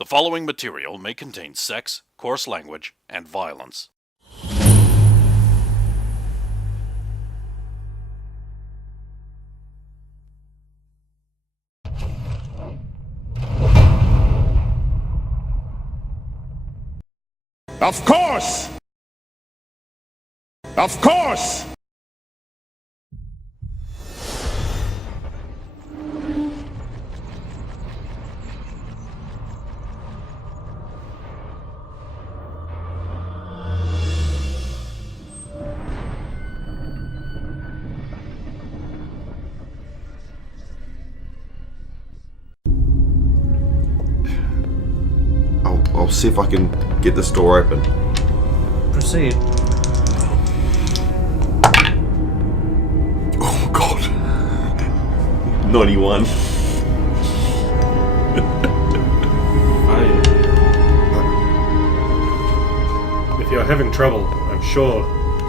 The following material may contain sex, coarse language, and violence. Of course! Of course! I'll see if I can get this door open. Proceed. Oh god. 91. If you're having trouble, I'm sure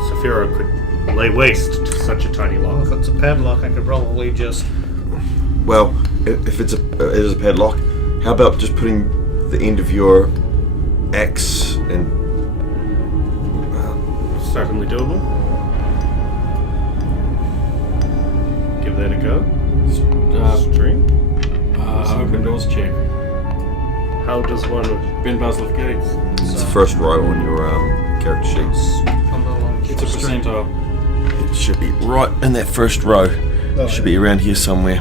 Saphira could lay waste to such a tiny Well, lock. if it's a padlock, I could probably just... Well, if it is a padlock, how about just putting the end of your axe and Certainly doable. Give that a go. String. Open doors check. How does one... Ben Basleth gates. it's the first row on your character sheet. It's a percentile. It should be right in that first row. Oh, Should be around here somewhere.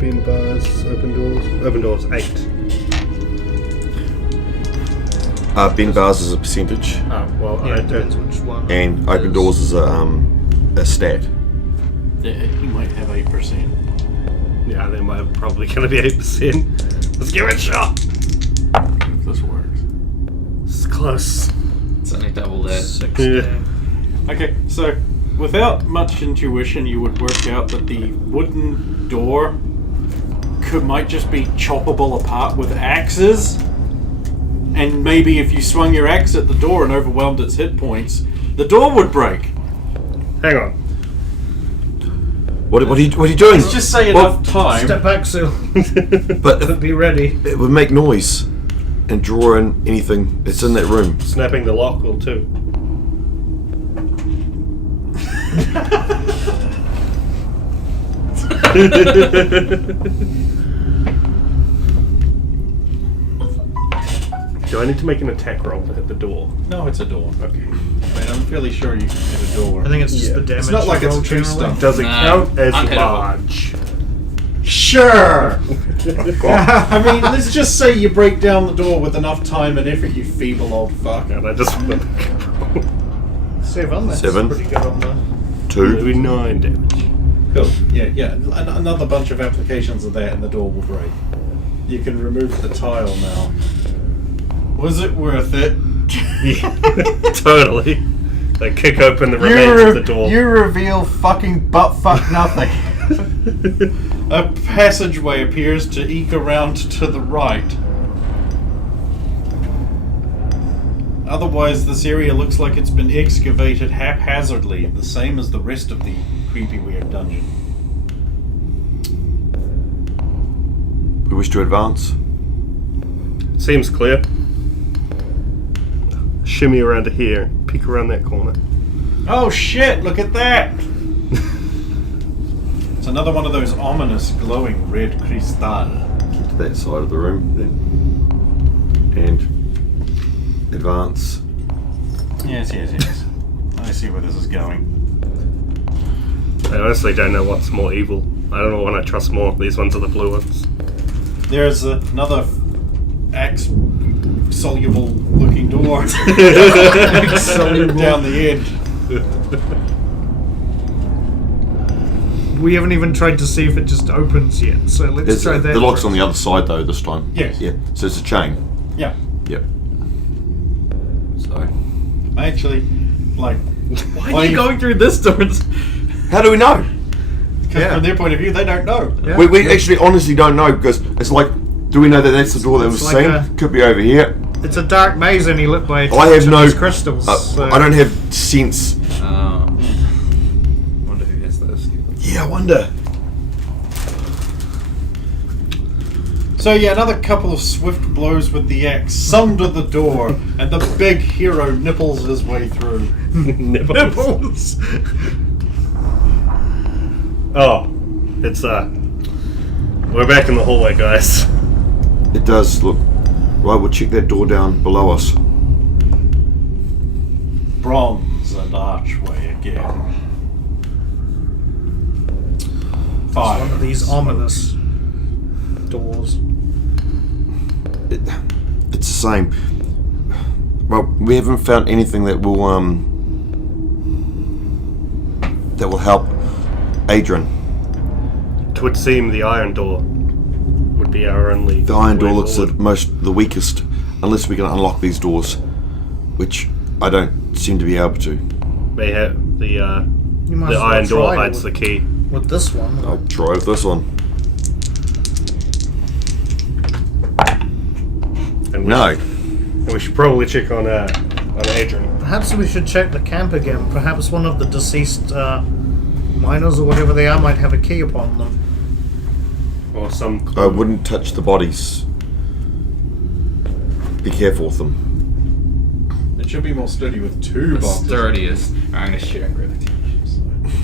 Bean bars, open doors. Open doors, 8. Ben bars is a percentage, Well, Yeah, I it depends don't... which one. and open doors is a stat. Yeah, he might have 8%. Yeah, they might probably going to be 8%. Let's give it a shot! If this works. It's close. It's only double that. 16. Okay, so without much intuition, you would work out that the wooden door might just be choppable apart with axes. And maybe if you swung your axe at the door and overwhelmed its hit points, the door would break. Hang on. What are you doing? Let's just say Well, enough time. Step back, Sil. But Be ready. it would make noise and draw in anything that's in that room. Snapping the lock will too. Do I need to make an attack roll to hit the door? No, it's a door. Okay. I mean, I'm fairly sure you can hit a door. I think it's just the damage. It's not like it's roll a tree generally. stump. Does it No, count as unhittable. large? Sure! I mean, let's just say you break down the door with enough time and effort, you feeble old fuck. And I just went 7. That's 7. pretty good on the... 2. maybe 9 damage. Cool. Yeah. Another bunch of applications of that and the door will break. You can remove the tile now. Was it worth it? Yeah, totally. They kick open the remains of the door. You reveal fucking butt-fuck nothing. A passageway appears to eke around to the right. Otherwise, this area looks like it's been excavated haphazardly, the same as the rest of the creepy weird dungeon. We wish to advance. Seems clear. Shimmy around to here, peek around that corner. Oh shit, look at that! It's another one of those ominous glowing red crystal. To that side of the room then. And advance. Yes. I see where this is going. I honestly don't know what's more evil. I don't know what I trust more. These ones are the blue ones. There's another axe soluble looking door down the end. We haven't even tried to see if it just opens yet, so let's try that. The lock's first. on the other side though this time. Yes. Yeah. So it's a chain. Yeah. Yep. So I actually, like... Why are you going through this door? how do we know? Because from their point of view, they don't know. Yeah. We actually honestly don't know because it's like, do we know that that's the door that was It's like seen? a- Could be over here. It's a dark maze only lit by I have no these crystals. so- I don't have sense. Wonder who has those. Yeah, I wonder. So So yeah, another couple of swift blows with the axe summed at the door, and the big hero nipples his way through. Nipples. Oh, it's we're back in the hallway, guys. It does look. Right, we'll check that door down below us. Bronze and archway again. It's one of these Fires. ominous doors. It's the same. Well, we haven't found anything that will help Adrian. It would seem the iron door would be our only. The iron door way looks forward. the weakest, unless we can unlock these doors, which I don't seem to be able to. May have the You might the as well iron door try hides with, the key. with this one. I'll try with this one. And No. we should probably check on Adrian. Perhaps we should check the camp again. Perhaps one of the deceased miners or whatever they are might have a key upon them. Or some. I wouldn't touch the bodies. Be careful with them. It should be more sturdy with two The boxes. sturdiest iron sharing relationships.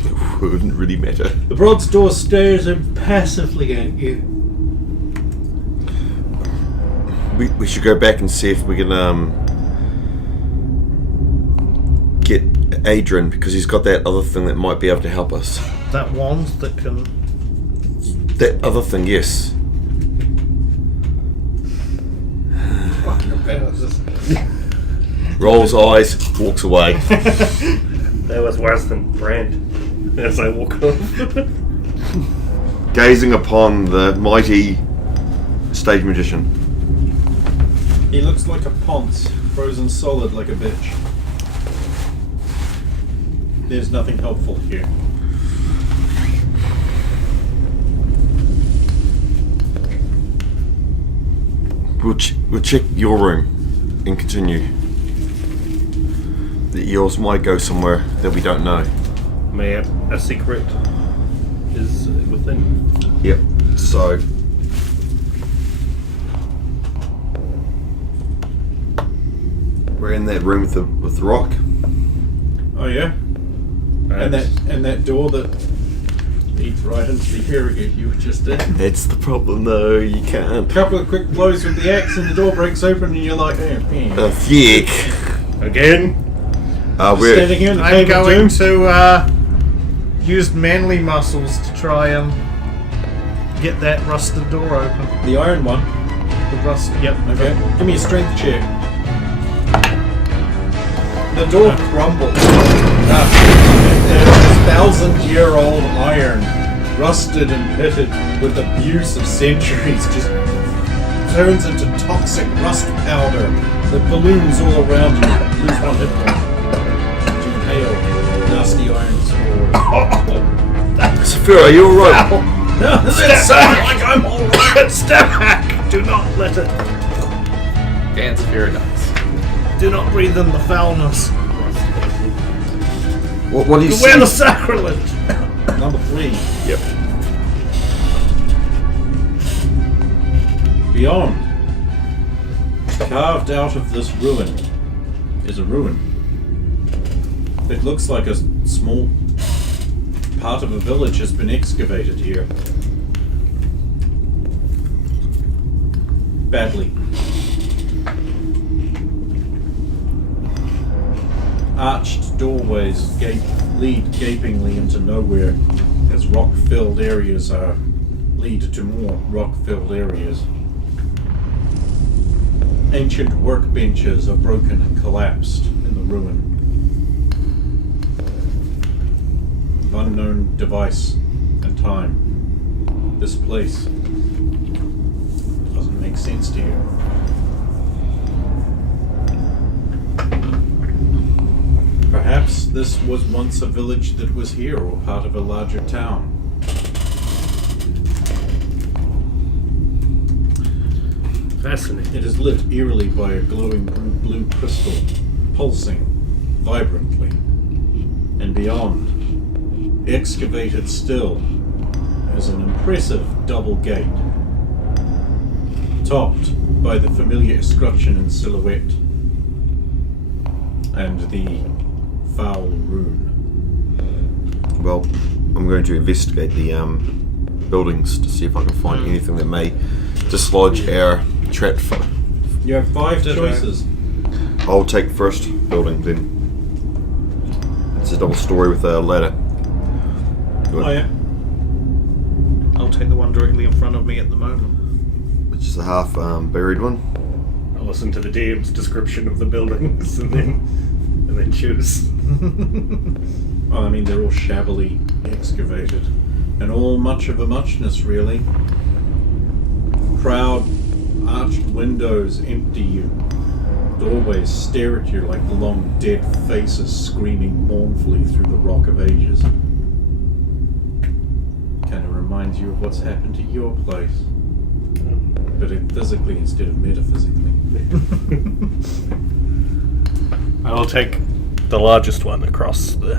It wouldn't really matter. The bronze door stares impassively at you. We should go back and see if we can get Adrian, because he's got that other thing that might be able to help us. That wand that can. That other thing, yes. Rolls eyes, walks away. That was worse than Brand. As I walk off. Gazing upon the mighty stage magician. He looks like a ponce, frozen solid like a bitch. There's nothing helpful here. We'll check your room and continue. That yours might go somewhere that we don't know. May a secret is within. Yep. So we're in that room with the rock. Oh yeah? And that door that leads right into the area you were just in. That's the problem, though. You can't. A couple of quick blows with the axe and the door breaks open and you're like, Yuck. Again? We're standing here in the I'm cave of going doom. to use manly muscles to try and get that rusted door open. The iron one. The rust. Yep. Okay. Give me a strength check. The door crumbles. It's 1,000-year-old iron, rusted and pitted with abuse of centuries, just turns into toxic rust powder that balloons all around you. Lose one hit point. You inhale nasty iron spores. Saphira, are you alright? No, that sounds like I'm alright. Step back! Do not let it. And Spirit dies. Do not breathe in the foulness. What do you see? Beware the sacrilege! Number 3. Yep. Beyond, carved out of this ruin, is a ruin. It looks like a small part of a village has been excavated here. Badly. Arched doorways lead gapingly into nowhere as rock-filled areas lead to more rock-filled areas. Ancient workbenches are broken and collapsed in the ruin. Of unknown device and time. This place doesn't make sense to you. Perhaps this was once a village that was here or part of a larger town. Fascinating. It is lit eerily by a glowing blue crystal, pulsing vibrantly. And beyond, excavated still, is an impressive double gate. topped by the familiar escutcheon and silhouette and the foul rune. Well, I'm going to investigate the buildings to see if I can find anything that may dislodge our trapped foe. You have 5 choices. I'll take first building then. It's a double story with a ladder. Oh yeah. I'll take the one directly in front of me at the moment. Which is the half buried one. I'll listen to the DM's description of the buildings and then choose. Well, I mean, they're all shabbily excavated, and all much of a muchness, really. Proud arched windows empty you. Doorways stare at you like long dead faces screaming mournfully through the rock of ages. Kind of reminds you of what's happened to your place. But physically instead of metaphysically. I will take the largest one across the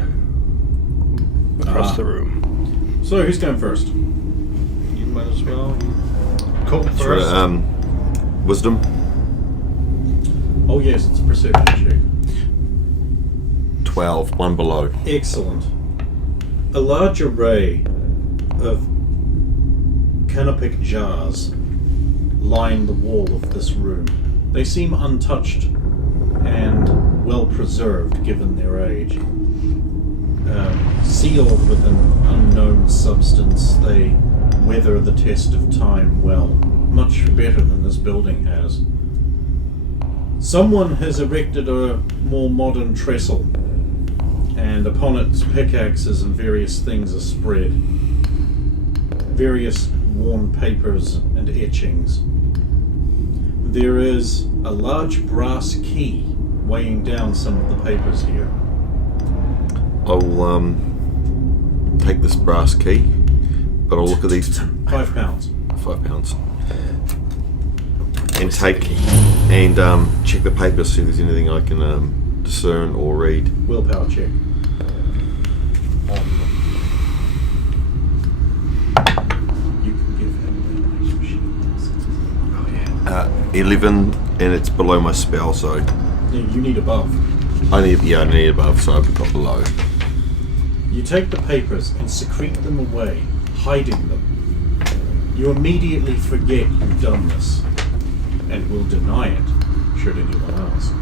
room. So, who's going first? You might as well. Cool. Try First. Wisdom. Oh yes, it's a perception check. 12, one below. Excellent. A large array of canopic jars line the wall of this room. They seem untouched and well preserved given their age. Sealed with an unknown substance, they weather the test of time well, much better than this building has. Someone has erected a more modern trestle, and upon it pickaxes and various things are spread. Various worn papers and etchings. There is a large brass key weighing down some of the papers here. I'll take this brass key, but I'll look at these £5. £5 and take and check the papers, see if there's anything I can discern or read. Willpower check. You can give him a nice machine. 11, and it's below my spell, so Yeah, you need above. I need above, so I've got below. You take the papers and secrete them away, hiding them. You immediately forget you've done this, and will deny it, should anyone ask.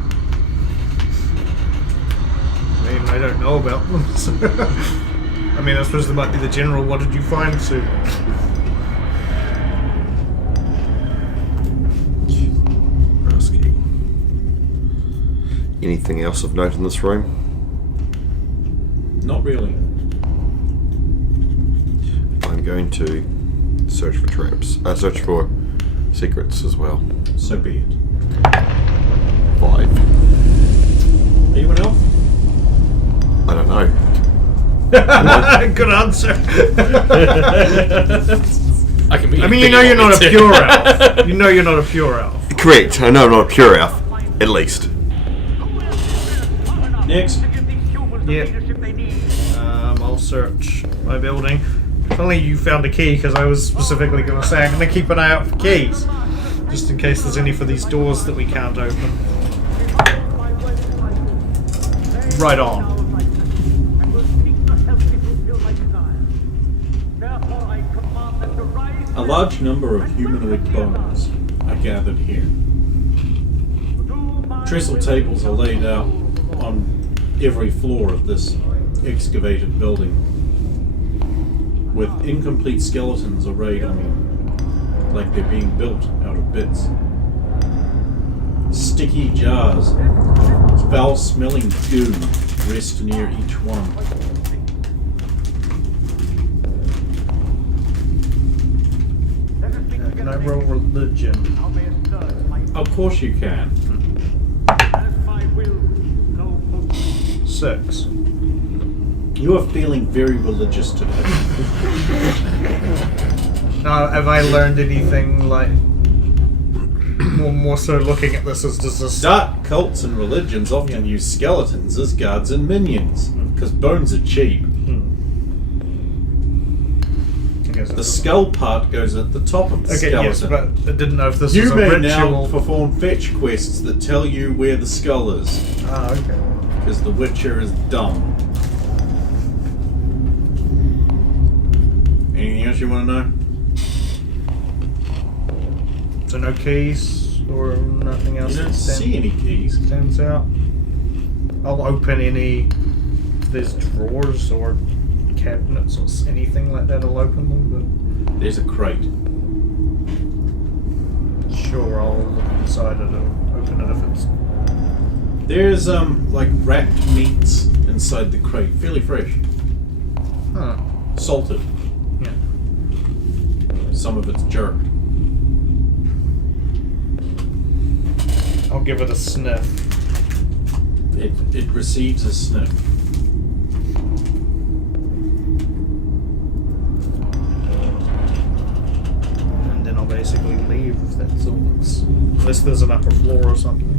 I mean, I don't know about them. So I mean, I suppose there might be the general, what did you find, Sue? Brass key. Anything else of note in this room? Not really. I'm going to search for traps. Search for secrets as well. So be it. 5. Anyone else? I don't know. Good answer. I can be. I mean, you know you're not a pure elf. You know you're not a pure elf. Correct. I know I'm not a pure elf. At least. Next. Yep. I'll search my building. If only you found a key, because I was specifically going to say I'm going to keep an eye out for keys. Just in case there's any for these doors that we can't open. Right on. A large number of humanoid bones are gathered here. Trestle tables are laid out on every floor of this excavated building, with incomplete skeletons arrayed on them, like they're being built out of bits. Sticky jars, foul-smelling goo rest near each one. Can I roll religion? Of course you can. 6. You are feeling very religious today. Now, have I learned anything, like, more so looking at this as just a... Dark cults and religions often use skeletons as guards and minions, because bones are cheap. Okay, is it? The skull part goes at the top of the Okay, skeleton. yes, but I didn't know if this was You a may ritual. now perform fetch quests that tell you where the skull is, Ah, okay. because the Witcher is dumb. Anything else you want to know? So no keys or nothing else You don't that see any keys. stands out. I'll open any of these drawers or cabinets or anything like that. I'll open them, There's a crate. but sure, I'll look inside it and open it if it's. There's like wrapped meats inside the crate, fairly fresh, Huh. salted. Yeah. Some of it's jerked. I'll give it a sniff. It receives a sniff. And then I'll basically leave if that's all that's. Unless there's an upper floor or something.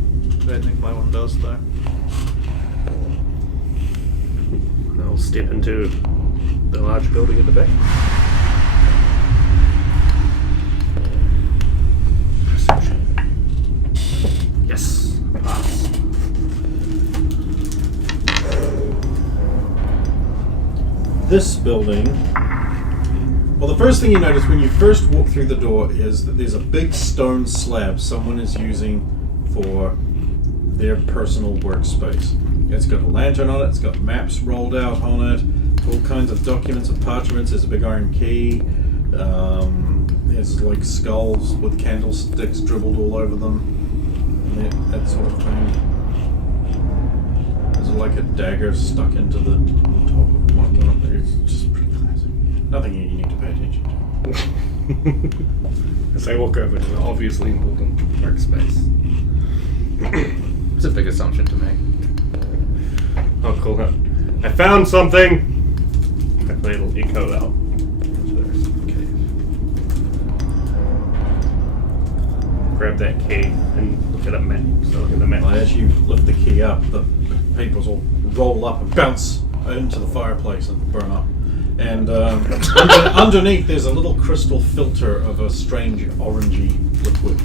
I don't think my one does though. I'll step into the large building at the back. Perception. Yes, pass. This building. Well, the first thing you notice when you first walk through the door is that there's a big stone slab someone is using for their personal workspace. It's got a lantern on it, it's got maps rolled out on it, all kinds of documents and parchments, there's a big iron key, there's like skulls with candlesticks dribbled all over them, and that sort of thing. There's like a dagger stuck into the top of one of them. It's just pretty classic. Nothing you need to pay attention to. As I walk over to the obviously important workspace. It's a big assumption to make. I'll call out. I found something! Hopefully it'll echo out. Okay. Grab that key and look at a map. So look at the map. Well, as you lift the key up, the papers will roll up and bounce into the fireplace and burn up. And underneath there's a little crystal filter of a strange orangey liquid.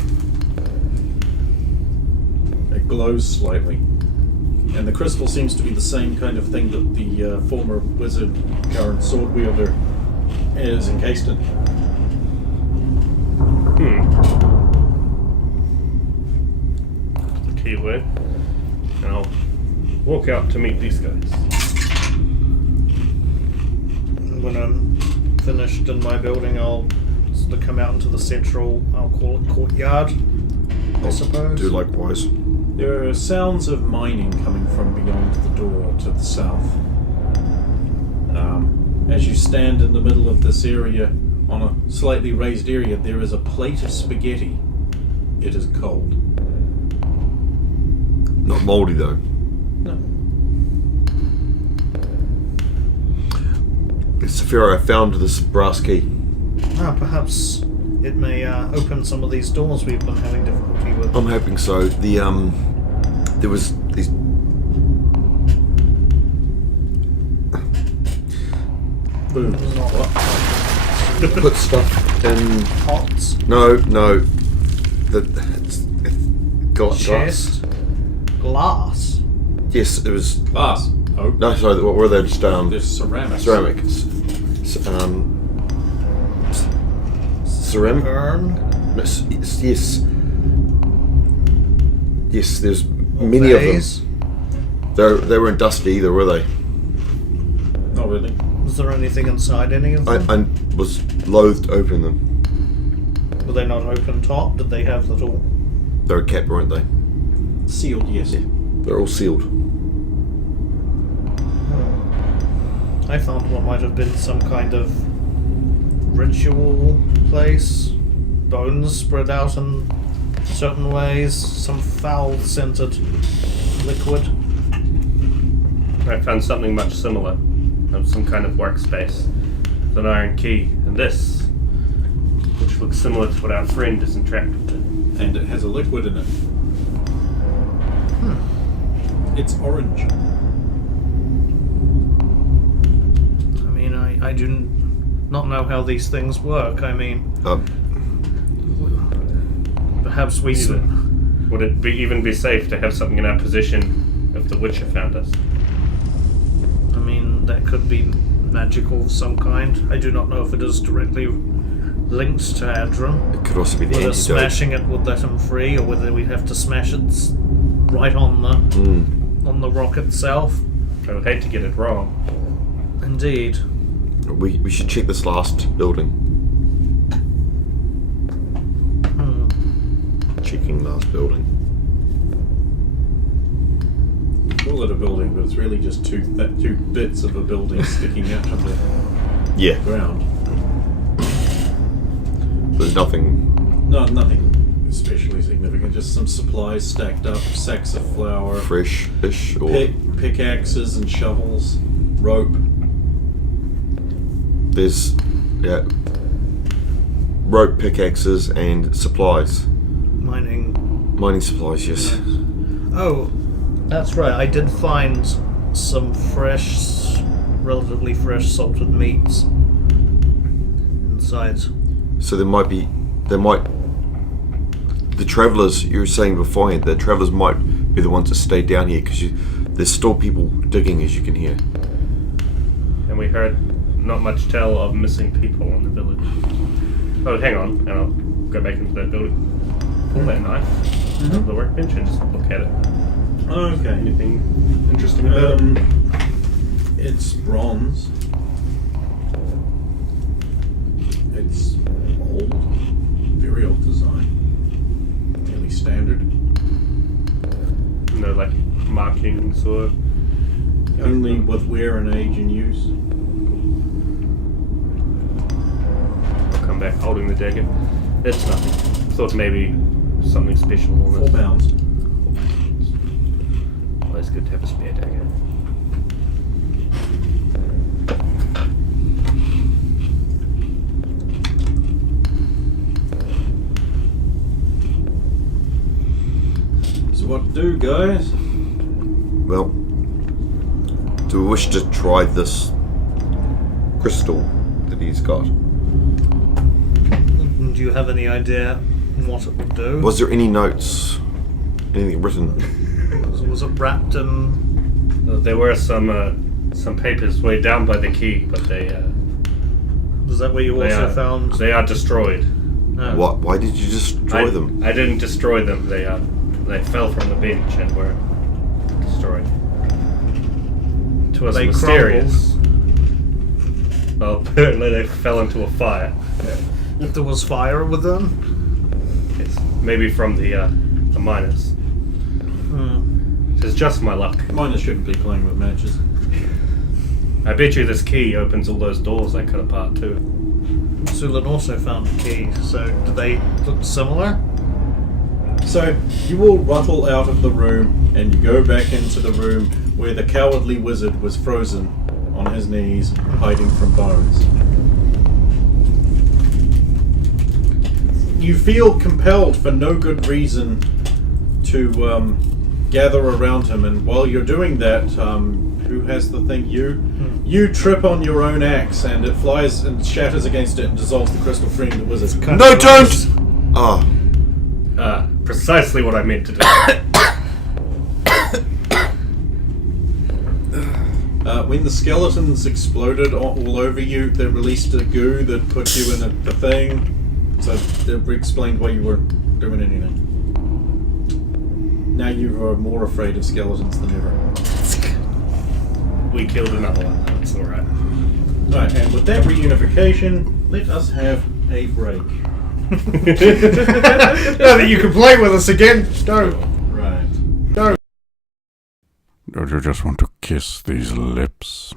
It glows slightly. And the crystal seems to be the same kind of thing that the former wizard, current sword wielder, is encased in. Put the key away. And I'll walk out to meet these guys. When I'm finished in my building, I'll sort of come out into the central, I'll call it courtyard, I suppose. Do likewise. There are sounds of mining coming from beyond the door to the south. As you stand in the middle of this area, on a slightly raised area, there is a plate of spaghetti. It is cold. Not mouldy though. No. Saphira, I found this brass key. Perhaps it may open some of these doors we've been having difficulty with. I'm hoping so. There was these. Boom. Not Put stuff in. pots, No. The glass. chest, glass. Yes, it was. Glass. Oh. No, sorry. What were they? Just There's ceramics. ceramic. Ceramic. Urn. Yes. Yes, there's many of vase. them. They weren't dusty either, were they? Not really. Was there anything inside any of them? I was loath to open them. Were they not open top? Did they have little... They were kept, weren't they? Sealed, yes. They're all sealed. I found what might have been some kind of ritual place. Bones spread out in certain ways. Some foul-scented liquid. I found something much similar. Of some kind of workspace. With an iron key. And this, which looks similar to what our friend is entrapped with. And it has a liquid in it. It's orange. I mean, I do not know how these things work. I mean, perhaps we... Would it even be safe to have something in our position if the Witcher found us? I mean, that could be magical of some kind. I do not know if it is directly linked to Adram. It could also be the Whether antidote. smashing it would let him free, or whether we'd have to smash it right on the rock itself. I would hate to get it wrong. Indeed. We should check this last building. Checking last building. Call it a building, but it's really just two bits of a building sticking out of the ground. There's nothing. No, nothing especially significant. Just some supplies stacked up, sacks of flour, Fresh-ish, or pickaxes and shovels, rope. there's rope, pickaxes, and supplies. Mining supplies, yes. Oh, that's right. I did find some relatively fresh salted meats inside. So the travellers you were saying beforehand, the travellers might be the ones that stayed down here because there's still people digging, as you can hear. And we heard not much tell of missing people in the village. Oh, hang on, and I'll go back into that building. Pull that knife off the workbench and just look at it. Okay. Anything interesting about it? It's bronze. It's old, very old design. Fairly standard. No, like markings or. Only with wear and age and use. I'll come back holding the dagger. It's nothing. Thought maybe something special on 4 it. pounds. Well, it's good to have a spare dagger. So what to do, guys? Well, do we wish to try this crystal that he's got? Do you have any idea what it would do? Was there any notes? Anything written? Was it wrapped in... There were some papers way down by the key, but they Was that where you also found... they are destroyed. What? Why did you destroy them? I didn't destroy them. They fell from the bench and were destroyed. It was They mysterious. Well, apparently they fell into a fire. If there was fire within? Yes, maybe from the miners. It's just my luck. Miners shouldn't be playing with matches. I bet you this key opens all those doors I cut apart too. Sulan also found a key, so do they look similar? So you all rattle out of the room and you go back into the room where the cowardly wizard was frozen on his knees, hiding from Bones. You feel compelled for no good reason to gather around him, and while you're doing that, who has the thing? You trip on your own axe and it flies and shatters against it and dissolves the crystal, freeing the wizard. No, don't! Ah. Precisely what I meant to do. When the skeletons exploded all over you, they released a goo that put you in a thing. So it explained why you weren't doing anything. Now you are more afraid of skeletons than ever. We killed another one. That's all right. Right, and with that reunification, let us have a break. Now that you can play with us again, don't. Right. Don't you just want to kiss these lips?